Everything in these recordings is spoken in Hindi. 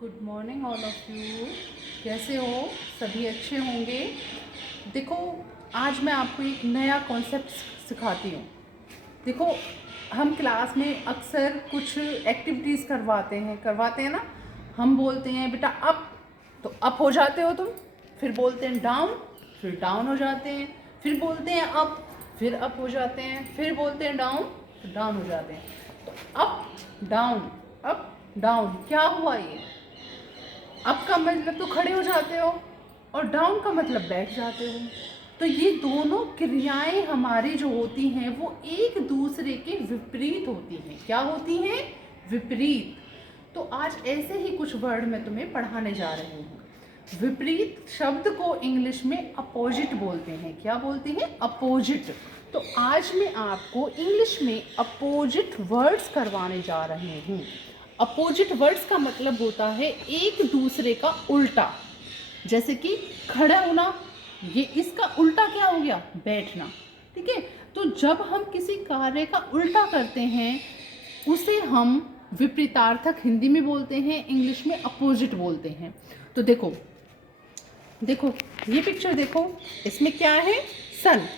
Good morning all of you. कैसे हो? सभी अच्छे होंगे। देखो, आज मैं आपको एक नया कॉन्सेप्ट सिखाती हूँ। देखो, हम क्लास में अक्सर कुछ एक्टिविटीज़ करवाते हैं ना। हम बोलते हैं बेटा अप, तो अप हो जाते हो तुम। फिर बोलते हैं डाउन, फिर डाउन हो जाते हैं। फिर बोलते हैं अप, फिर अप हो जाते हैं। फिर बोलते हैं डाउन, फिर डाउन हो जाते हैं। तो अप डाउन क्या हुआ ये? अप का मतलब तो खड़े हो जाते हो और डाउन का मतलब बैठ जाते हो। तो ये दोनों क्रियाएं हमारी जो होती हैं वो एक दूसरे के विपरीत होती हैं। क्या होती हैं? विपरीत। तो आज ऐसे ही कुछ वर्ड मैं तुम्हें पढ़ाने जा रही हूँ। विपरीत शब्द को इंग्लिश में अपोजिट बोलते हैं। क्या बोलते हैं? अपोजिट। तो आज मैं आपको इंग्लिश में अपोजिट वर्ड्स करवाने जा रही हूँ। अपोजिट वर्ड्स का मतलब होता है एक दूसरे का उल्टा। जैसे कि खड़ा होना, ये इसका उल्टा क्या हो गया? बैठना। ठीक है। तो जब हम किसी कार्य का उल्टा करते हैं उसे हम विपरीतार्थक हिंदी में बोलते हैं, इंग्लिश में अपोजिट बोलते हैं। तो देखो देखो ये पिक्चर देखो, इसमें क्या है? सन।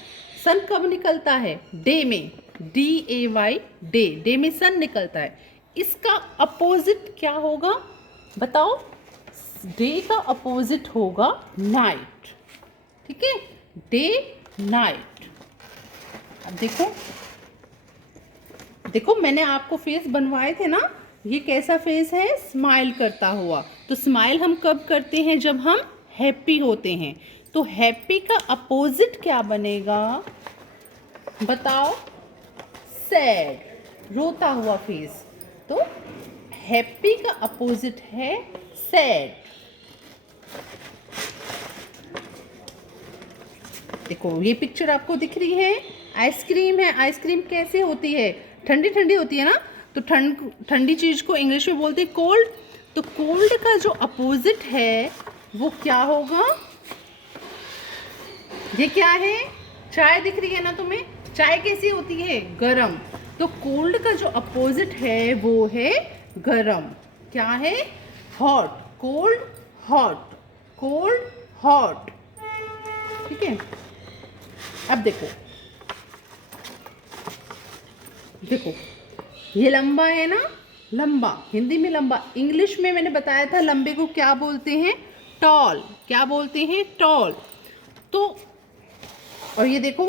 सन कब निकलता है? डे में। DAY, डे में सन निकलता है। इसका अपोजिट क्या होगा बताओ? डे का अपोजिट होगा नाइट। ठीक है, डे नाइट। अब देखो मैंने आपको फेस बनवाए थे ना। ये कैसा फेस है? स्माइल करता हुआ। तो स्माइल हम कब करते हैं? जब हम हैप्पी होते हैं। तो हैप्पी का अपोजिट क्या बनेगा बताओ? सैड, रोता हुआ फेस। तो हैप्पी का अपोजिट है सैड। देखो ये पिक्चर आपको दिख रही है, आइसक्रीम है। आइसक्रीम कैसे होती है? ठंडी ठंडी होती है ना। तो ठंडी चीज़ को इंग्लिश में बोलते हैं कोल्ड। तो कोल्ड का जो अपोजिट है वो क्या होगा? ये क्या है? चाय दिख रही है ना तुम्हें? चाय कैसी होती है? गरम। तो कोल्ड का जो अपोजिट है वो है गरम। क्या है? Hot. Cold hot, cold hot. ठीक है। अब देखो ये लंबा है ना। लंबा हिंदी में लंबा, इंग्लिश में मैंने बताया था लंबे को क्या बोलते हैं? टॉल। क्या बोलते हैं? टॉल। तो और ये देखो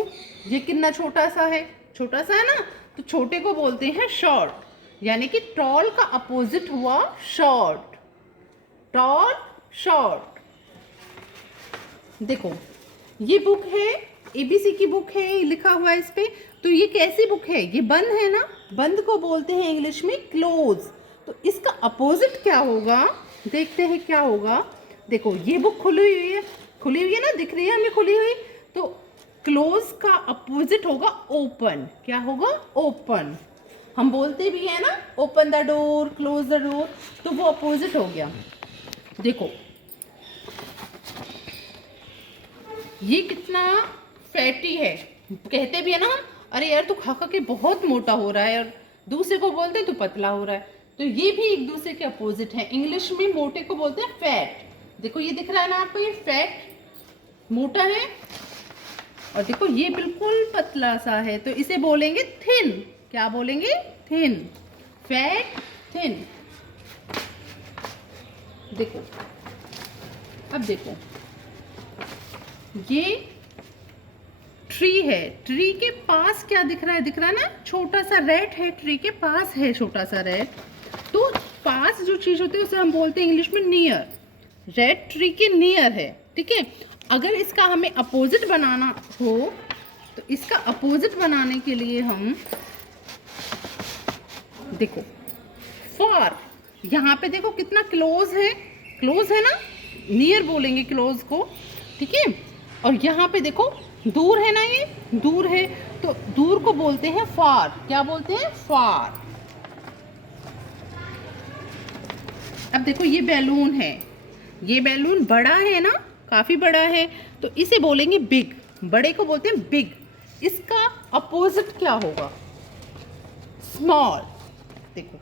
ये कितना छोटा सा है? छोटा सा है ना। तो छोटे को बोलते हैं शॉर्ट। यानी कि टॉल का अपोजिट हुआ शॉर्ट। Tall short. देखो ये बुक है, ABC की बुक है, लिखा हुआ है इस पे। तो ये कैसी बुक है? ये बंद है ना। बंद को बोलते हैं इंग्लिश में क्लोज। तो इसका अपोजिट क्या होगा? देखते हैं क्या होगा। देखो ये बुक खुली हुई है ना, दिख रही है हमें खुली हुई। तो क्लोज का अपोजिट होगा ओपन। क्या होगा? ओपन। हम बोलते भी है ना open the door, close the door. तो वो अपोजिट हो गया। देखो ये कितना फैटी है। कहते भी है ना, अरे यार तू खा खा के बहुत मोटा हो रहा है, और दूसरे को बोलते हैं तू पतला हो रहा है। तो ये भी एक दूसरे के अपोजिट है। इंग्लिश में मोटे को बोलते हैं फैट। देखो ये दिख रहा है ना आपको, ये फैट मोटा है। और देखो ये बिल्कुल पतला सा है, तो इसे बोलेंगे थिन। क्या बोलेंगे? थिन। Fat, thin. देखो अब देखो ये ट्री है। ट्री के पास क्या दिख रहा है? दिख रहा है ना, छोटा सा रेट है। ट्री के पास है छोटा सा रेट। तो पास जो चीज होती है उसे हम बोलते हैं इंग्लिश में नियर। रेड ट्री के नियर है। ठीक है। अगर इसका हमें अपोजिट बनाना हो तो इसका अपोजिट बनाने के लिए हम देखो फार। यहाँ पे देखो कितना क्लोज है। क्लोज है ना, नियर बोलेंगे क्लोज को। ठीक है। और यहाँ पे देखो दूर है ना, ये दूर है। तो दूर को बोलते हैं फार। क्या बोलते हैं? फार। अब देखो ये बैलून है। ये बैलून बड़ा है ना, काफी बड़ा है। तो इसे बोलेंगे बिग। बड़े को बोलते हैं बिग। इसका अपोजिट क्या होगा? स्मॉल। देखो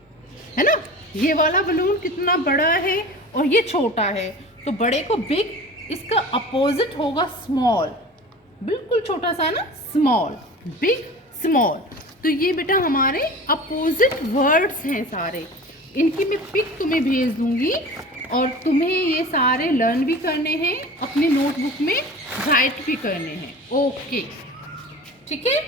है ना, ये वाला बलून कितना बड़ा है और ये छोटा है, तो बड़े को बिग, इसका अपोजिट होगा स्मॉल। बिल्कुल छोटा सा ना, स्मॉल, बिग, स्मॉल। तो ये बेटा हमारे अपोजिट वर्ड्स हैं सारे। इनकी मैं पिक तुम्हें भेज दूंगी और तुम्हें ये सारे लर्न भी करने हैं, अपने नोटबुक में राइट भी करने हैं। ओके, ठीक है।